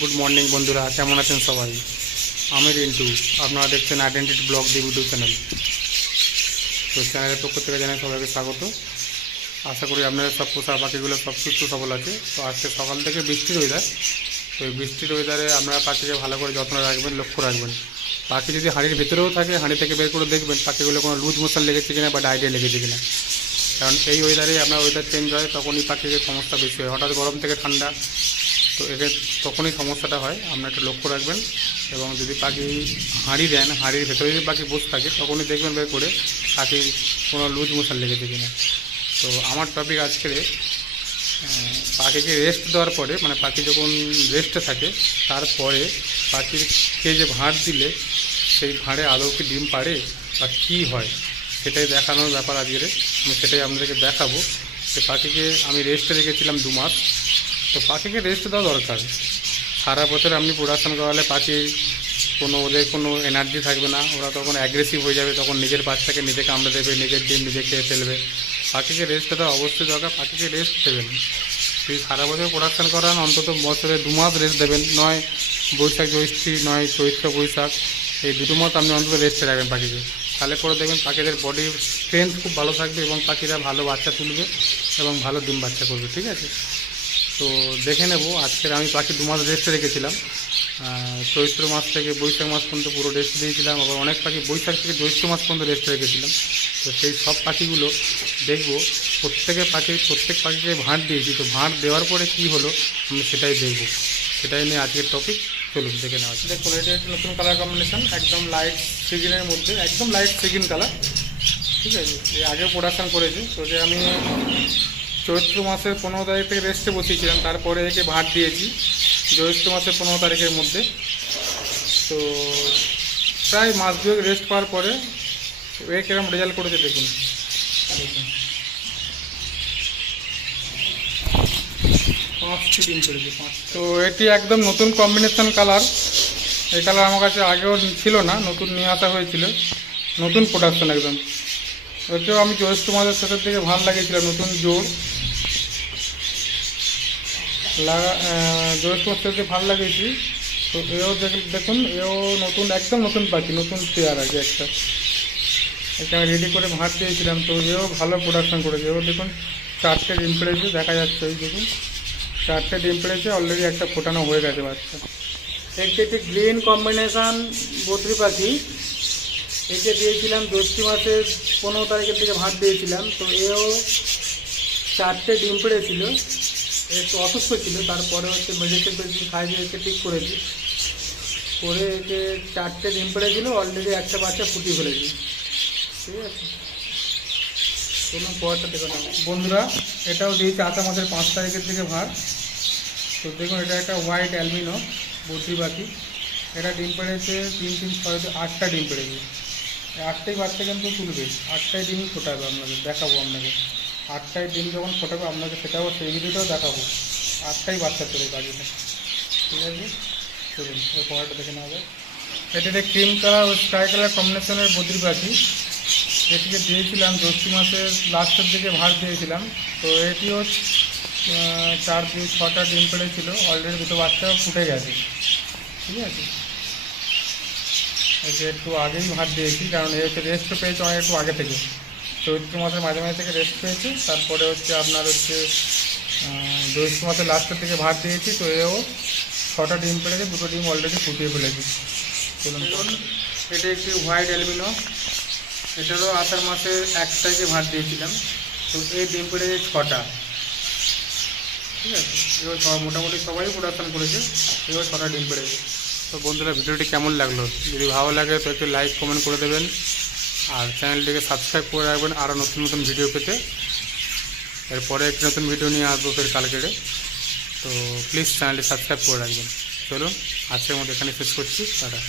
Good morning বন্ধুরা। কেমন আছেন সবাই? আমি রিন্টু। আপনারা দেখছেন identity blog the YouTube channel তো চ্যানেলের পক্ষ থেকে জানাই সবাইকে স্বাগত। আশা করি আপনারা সব পোষা পাখিগুলো সব সুস্থ সবল আছে। তো আজকে সকাল থেকে বৃষ্টির ওয়েদার তো এই বৃষ্টির ওয়েদারে আপনারা পাখিকে ভালো করে যত্ন রাখবেন, লক্ষ্য রাখবেন। পাখি যদি হাঁড়ির ভেতরেও থাকে, হাঁড়ি থেকে বের করে দেখবেন পাখিগুলো কোনো লুজ মোশন লেগেছে কিনা বা ডায়রিয়া লেগেছে কিনা। কারণ এই ওয়েদারে আপনার ওয়েদার চেঞ্জ হয়, তখনই পাখিদের সমস্যা বেশি হয়। হঠাৎ গরম থেকে ঠান্ডা তো এদের তখনই সমস্যাটা হয়। আপনার একটু লক্ষ্য রাখবেন এবং যদি পাখি হাঁড়ি দেন, হাঁড়ির ভেতরে যদি পাখি বসে থাকে, তখনই দেখবেন বের করে পাখির কোনো লুজ মোশন লেগেছে কিনা। তো আমার টপিক আজকে পাখিকে রেস্ট দেওয়ার পরে মানে পাখি যখন রেস্টে থাকে, তারপরে পাখিকে যে ভাঁড় দিলে, সেই ভাঁড়ে আদৌ কি ডিম পাড়ে বা কী হয়, সেটাই দেখানোর ব্যাপার আজকের আমি সেটাই আপনাদেরকে দেখাবো। যে পাখিকে আমি রেস্টে রেখেছিলাম দু মাস। তো পাখিকে রেস্ট দেওয়া দরকার। সারা বছর আপনি প্রোডাকশন করালে পাখি কোনো ওদের কোনো এনার্জি থাকবে না। ওরা তখন অ্যাগ্রেসিভ হয়ে যাবে, তখন নিজের বাচ্চাকে নিজে কামড়ে দেবে, নিজের ডিম নিজে খেয়ে ফেলবে। পাখিকে রেস্ট দেওয়া অবশ্যই দরকার, পাখিকে রেস্ট দেবেন। যদি সারা বছর প্রোডাকশন করান, অন্তত বছরে দু মাস রেস্ট দেবেন। নয় বৈশাখ জ্যৈষ্ঠী, নয় চৈত্র বৈশাখ, এই দুটো মাস আপনি অন্তত রেস্টে রাখবেন পাখিকে। তাহলে করে দেখবেন পাখিদের বডির স্ট্রেংথ খুব ভালো থাকবে এবং পাখিরা ভালো বাচ্চা তুলবে এবং ভালো ডিম বাচ্চা করবে, ঠিক আছে? তো দেখে নেব। আজকের আমি পাখি দু মাস রেস্টে রেখেছিলাম। চৈত্র মাস থেকে বৈশাখ মাস পর্যন্ত পুরো রেস্ট দিয়েছিলাম। আবার অনেক পাখি বৈশাখ থেকে জ্যৈষ্ঠ মাস পর্যন্ত রেস্ট রেখেছিলাম। তো সেই সব পাখিগুলো দেখব। প্রত্যেকের পাখি, প্রত্যেক পাখিকে ভাঁড় দিয়েছি। তো ভাঁড় দেওয়ার পরে কি হলো, আমি সেটাই দেখব। সেটাই নিয়ে আজকের টপিক চলুন, দেখে নেওয়া যাক। দেখুন, এটা একটা নতুন কালার কম্বিনেশন একদম লাইট সিগিনের মধ্যে, একদম লাইট সিগিন কালার ঠিক আছে আগে প্রোডাকশান করেছি। তো যে আমি চৈত্র মাসের পনেরো তারিখ থেকে রেস্টে বসিয়েছিলাম। তারপরে একে ভাত দিয়েছি জ্যৈষ্ঠ মাসের পনেরো তারিখের মধ্যে। তো প্রায় মাস দুয়েক রেস্ট পাওয়ার পরে এ কিরম রেজাল্ট করেছে দেখুন। দেখুন পাঁচটি দিন করেছে পাঁচ তো এটি একদম নতুন কম্বিনেশন কালার এই কালার আমার কাছে আগেও ছিল না নতুন নিয়ে আসা হয়েছিল। নতুন প্রোডাকশন একদম। ওটাও আমি জ্যৈষ্ঠ মাসের শেষের দিকে ভালো লাগিয়েছিলাম নতুন জোর। লাগা মাসের দিকে ভালো লাগিয়েছি তো এও দেখ- দেখুন, এও নতুন, একদম নতুন পাখি, নতুন পেয়ার আছে একটা। এটা আমি রেডি করে ভাত দিয়েছিলাম, তো এও ভালো প্রোডাকশন করেছে। এও দেখুন, চারটে ডিম দেখা যাচ্ছে ওই দেখুন। চারটে ডিম অলরেডি একটা ফোটানো হয়ে গেছে বাচ্চা। একটি একটি গ্রিন কম্বিনেশন বদ্রি পাখি। একে দিয়েছিলাম জ্যৈষ্ঠী মাসের পনেরো তারিখের থেকে ভাত দিয়েছিলাম, তো এও চারটে ডিম একটু অসুস্থ ছিল, তারপরে হচ্ছে মেডিসিন টেডিসিন খাই দিয়ে একে ঠিক করেছি। করে একে চারটে ডিম পেড়েছিল অলরেডি একটা বাচ্চা ফুটিয়ে ফেলেছি ঠিক আছে? চলুন পরেরটা দেখে নেব বন্ধুরা, এটাও দিয়েছে আষা মাসের পাঁচ তারিখের থেকে ভাত তো দেখুন, এটা একটা হোয়াইট অ্যালমিনো বদ্রি পাখি এটা ডিম পেড়েছে তিন তিন, ছয়, আটটা ডিম পেড়েছে আটটাই বাচ্চা কিন্তু তুলবে আটটাই ডিমই ফোটাবে আপনাকে, দেখাবো আপনাকে। আটটাই ডিম যখন ফোটাবে, আপনাকে সেটাও সেই ভিডিওটাও দেখাবো। আটটাই বাচ্চা তোলে পাখিটা ঠিক আছে? চলুন, এর পরেরটা দেখে নেওয়া যায় এটাতে ক্রিম কালার ও স্কাই কালার কম্বিনেশনের বদ্রি পাখি এটিকে দিয়েছিলাম জ্যৈষ্ঠী মাসের লাস্টের দিকে ভাত দিয়েছিলাম। তো এটিও চার দুই ছটা ডিম পেড়েছিল। অলরেডি দুটো বাচ্চা ফুটে গেছে। ঠিক আছে? একে একটু আগেই ভাত দিয়েছি, কারণ এ হচ্ছে রেস্ট পেয়েছে অনেক একটু আগে থেকে। চৈত্র মাসের মাঝে মাঝে থেকে রেস্ট পেয়েছে। তারপরে হচ্ছে আপনার হচ্ছে আহ, জ্যৈষ্ঠ মাসের লাস্টের থেকে ভাত দিয়েছি তো এও ছটা ডিম পেড়েছে দুটো ডিম অলরেডি ফুটিয়ে ফেলেছি। চলুন। এটা একটি হোয়াইট অ্যালবিনো এটারও আষাঢ় মাসে এক তারিখে ভাত দিয়েছিলাম। তো এই ডিম পেড়েছে ছটা। ঠিক আছে? এবার মোটামুটি সবাই প্রোডাকশন করেছে। এবার ছটা ডিম পেড়েছে তো বন্ধুরা ভিডিওটি কেমন লাগল? যদি ভালো লাগে তো একটু লাইক কমেন্ট করে দেবেন। আর চ্যানেলটিকে সাবস্ক্রাইব করে রাখবেন আরও নতুন নতুন ভিডিও পেতে। এরপরে একটি নতুন ভিডিও নিয়ে আসব ফের কালকেরে তো প্লিজ চ্যানেলটি সাবস্ক্রাইব করে রাখবেন। চলুন, আজকের মধ্যে এখানে শেষ করছি। টাটা।